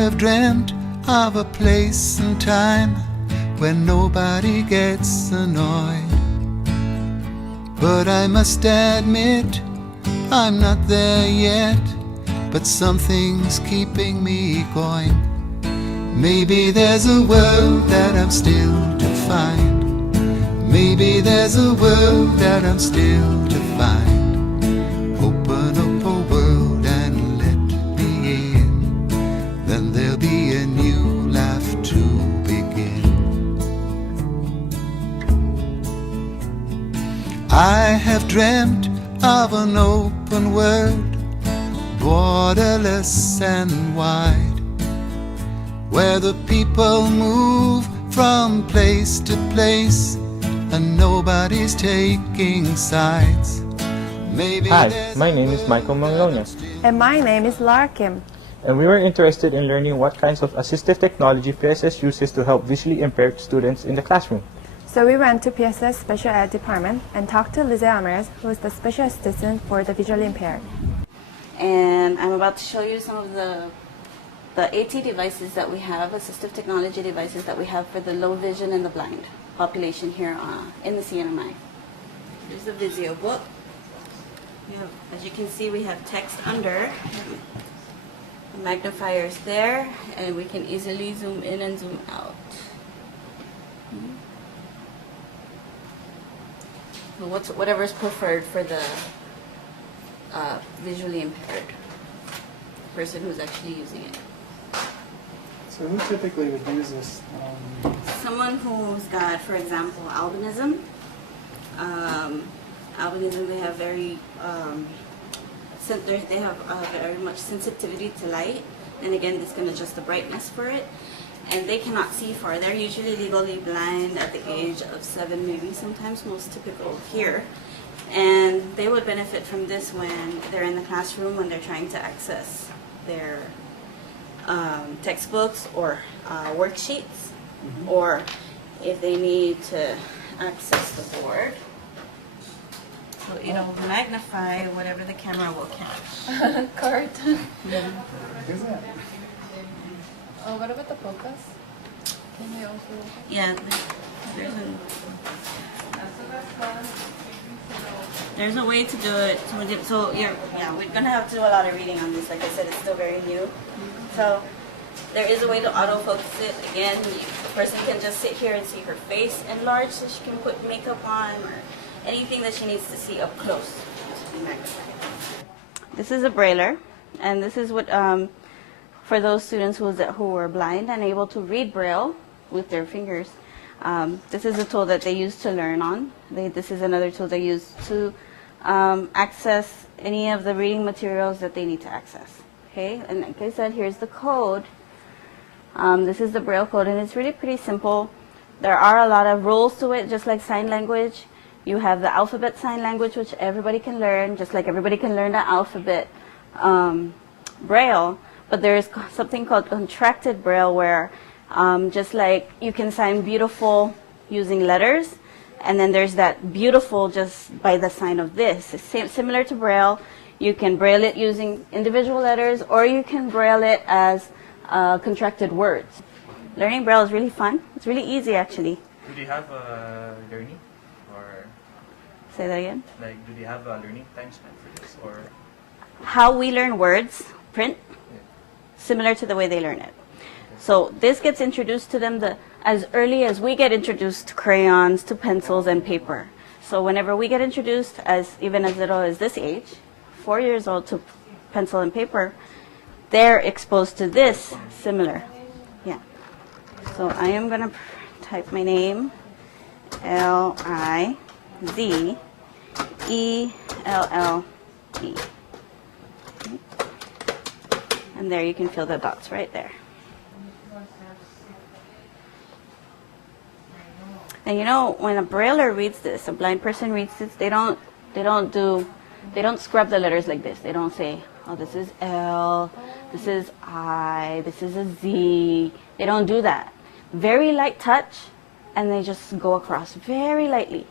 have dreamt of a place and time where nobody gets annoyed. But I must admit, I'm not there yet, but something's keeping me going. Maybe there's a world that I'm still to find. Maybe there's a world that I'm still to find. Open up a world and let me in, then there'll be a new life to begin. I have dreamt of an open world, borderless and wide, where the people move from place to place and nobody's taking sides. Maybe Hi, my name is Michael Manglona. And my name is Lara Kim. And we were interested in learning what kinds of assistive technology PSS uses to help visually impaired students in the classroom. So we went to PSS Special Ed Department and talked to Lizelle Amirez, who is the special assistant for the visually impaired. And I'm about to show you some of the AT devices that we have, assistive technology devices that we have for the low vision and the blind population here in the CNMI. Here's the Visio book. As you can see, we have text under, the magnifiers there, and we can easily zoom in and zoom out. Whatever's preferred for the visually impaired person who's actually using it. So who typically would use this? Someone who's got, for example, albinism. Albinism, they have very very much sensitivity to light, and again, this can adjust the brightness for it. And they cannot see far. They're usually legally blind at the age of 7, maybe sometimes most typical here. And they would benefit from this when they're in the classroom, when they're trying to access their textbooks or worksheets, or if they need to access the board. So it'll magnify whatever the camera will catch. Curt. Who's that? Oh, what about the focus? Can you also? Yeah, there's a way to do it. So we're gonna have to do a lot of reading on this. Like I said, it's still very new. So there is a way to autofocus it. Again, the person can just sit here and see her face enlarged, so she can put makeup on or anything that she needs to see up close to be magnified. This is a brailler, and this is what for those students who are blind and able to read Braille with their fingers. This is a tool that they use to learn on. This is another tool they use to access any of the reading materials that they need to access. Okay, and like I said, here's the code. This is the Braille code, and it's really pretty simple. There are a lot of rules to it, just like sign language. You have the alphabet sign language, which everybody can learn, just like everybody can learn the alphabet Braille. But there is something called contracted Braille, where just like you can sign beautiful using letters, and then there's that beautiful just by the sign of this. It's similar to Braille. You can Braille it using individual letters, or you can Braille it as contracted words. Learning Braille is really fun. It's really easy, actually. Do they have learning? Or Say that again? like, do they have a learning time spent for this? Or How we learn words, print, similar to the way they learn it. So this gets introduced to them as early as we get introduced to crayons, to pencils, and paper. So whenever we get introduced, even as little as this age, 4 years old, to pencil and paper, they're exposed to this similar. Yeah. So I am going to type my name, Lizelle. And there you can feel the dots right there. And you know, when a brailler reads this, a blind person reads this, they don't scrub the letters like this. They don't say, oh, this is L, this is I, this is a Z. They don't do that. Very light touch, and they just go across very lightly,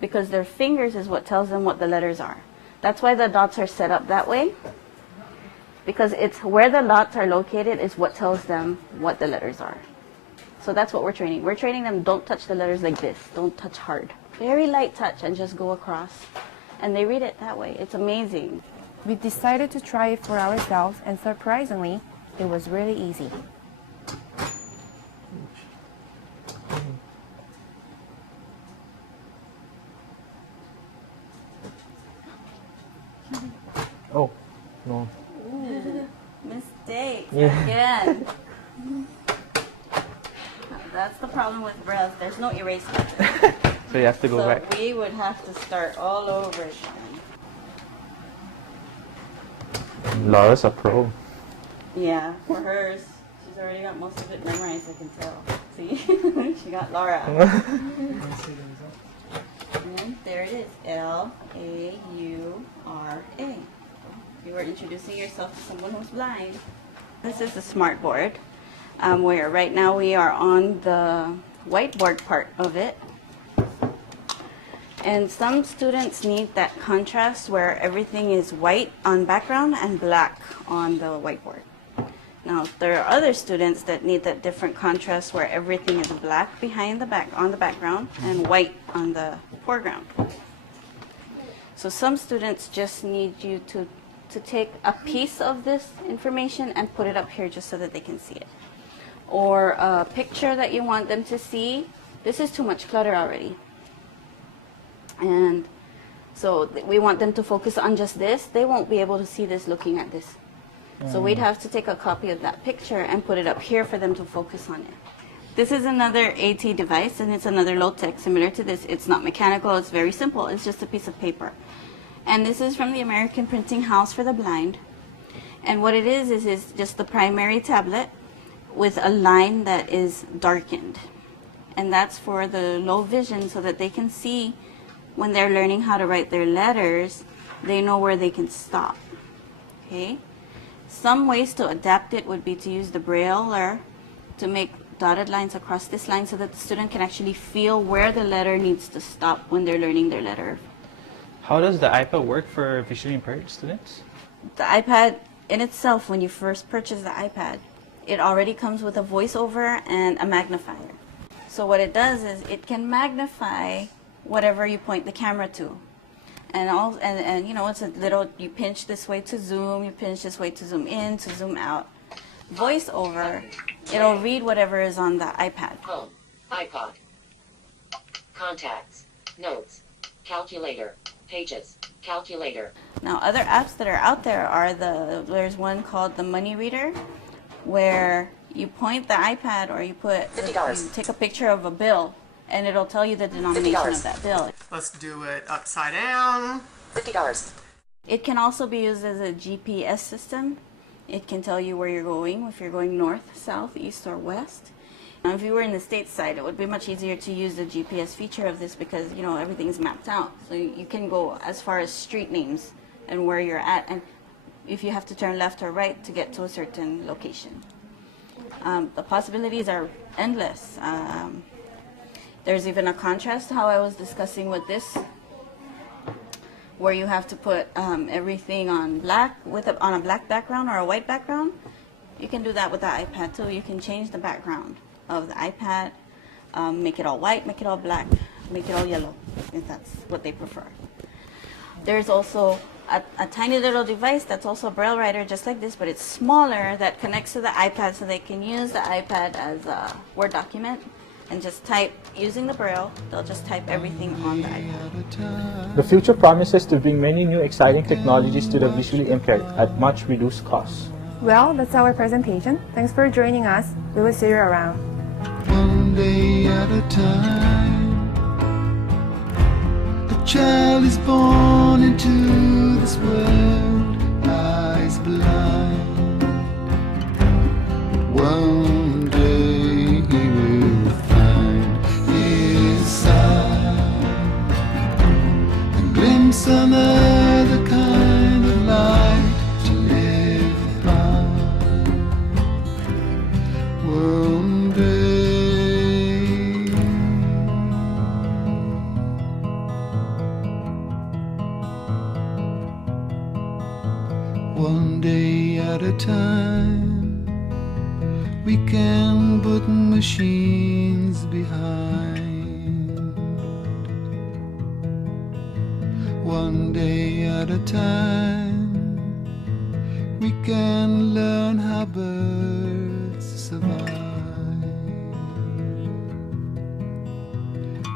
because their fingers is what tells them what the letters are. That's why the dots are set up that way, because it's where the dots are located is what tells them what the letters are. So that's what we're training. We're training them, don't touch the letters like this. Don't touch hard. Very light touch and just go across. And they read it that way. It's amazing. We decided to try it for ourselves, and surprisingly, it was really easy. Oh, no. Mistakes Yeah. again. That's the problem with Braille. There's no eraser. So you have to go So back. we would have to start all over again. Laura's a pro. Yeah, for hers, she's already got most of it memorized, I can tell. See? She got Laura. And there it is, L-A-U-R-A. You were introducing yourself to someone who's blind. This is the smart board, where right now we are on the whiteboard part of it. And some students need that contrast where everything is white on background and black on the whiteboard. Now, there are other students that need that different contrast where everything is black behind on the background and white on the foreground. So some students just need you to take a piece of this information and put it up here just so that they can see it. Or a picture that you want them to see. This is too much clutter already. And so we want them to focus on just this. They won't be able to see this looking at this. So we'd have to take a copy of that picture and put it up here for them to focus on it. This is another AT device, and it's another low-tech similar to this. It's not mechanical, it's very simple. It's just a piece of paper. And this is from the American Printing House for the Blind. And what it is just the primary tablet with a line that is darkened. And that's for the low vision so that they can see when they're learning how to write their letters, they know where they can stop. Okay? Some ways to adapt it would be to use the Brailler to make dotted lines across this line so that the student can actually feel where the letter needs to stop when they're learning their letter. How does the iPad work for visually impaired students? The iPad in itself, when you first purchase the iPad, it already comes with a voiceover and a magnifier. So what it does is it can magnify whatever you point the camera to. And you know, it's a little, you pinch this way to zoom, you pinch this way to zoom in, to zoom out. VoiceOver, it'll read whatever is on the iPad. Home, iPod, contacts, notes, calculator, pages, calculator. Now, other apps that are out there are there's one called the Money Reader, where you point the iPad or you take a picture of a bill, and it'll tell you the denomination of that bill. Let's do it upside down. $50. It can also be used as a GPS system. It can tell you where you're going, if you're going north, south, east, or west. Now, if you were in the States side, it would be much easier to use the GPS feature of this because, you know, everything's mapped out. So you can go as far as street names and where you're at, and if you have to turn left or right to get to a certain location. The possibilities are endless. There's even a contrast, how I was discussing with this, where you have to put everything on black on a black background or a white background. You can do that with the iPad too. You can change the background of the iPad, make it all white, make it all black, make it all yellow, if that's what they prefer. There's also a tiny little device that's also a Braille writer just like this, but it's smaller, that connects to the iPad so they can use the iPad as a Word document and just type using the Braille. They'll just type everything on the iPad. The future promises to bring many new exciting technologies to the visually impaired at much reduced cost. Well, that's our presentation. Thanks for joining us. We will see you around. One day at a time. A child is born into this world, eyes blind. One day he will find his sight and glimpse another kind of light to live by. One day. One day at a time, we can put machines behind. One day at a time, we can learn how birds survive.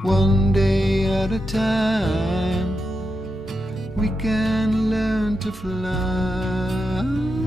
One day at a time, we can learn to fly.